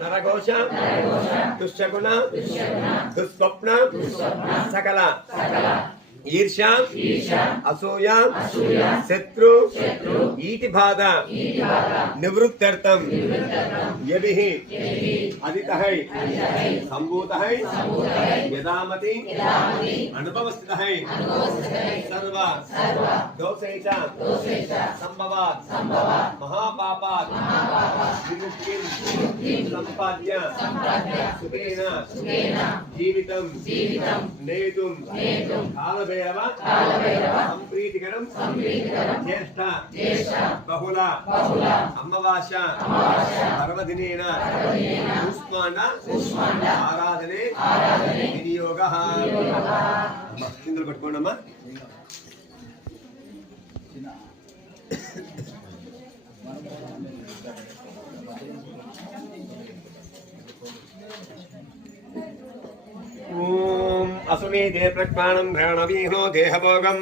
నరఘోష దుశ్శకున దుస్వప్న సకల ఈర్ష్య అసూయ శత్రు ఈతి బాధ నివృత్తర్థం యభిః అదితహై సంభూతహై యదామతి అనుభవస్థితహై సర్వ దోషైచ సంభవాత్ మహాపాపాత్ విముక్తిం సంపాద్య సుఖేన జీవితం నేతుం కాలభైరవ సంప్రీతికరం జ్యేష్ఠ బహుళ అమావాస పర్వదినేన కూష్మాండ ఆరాధనే వినియోగః. చింతలు పట్టుకోండి అమ్మా. ఓం అసునీ దే ప్రజ్ఞానం భ్రాణవీహో దేహభోగం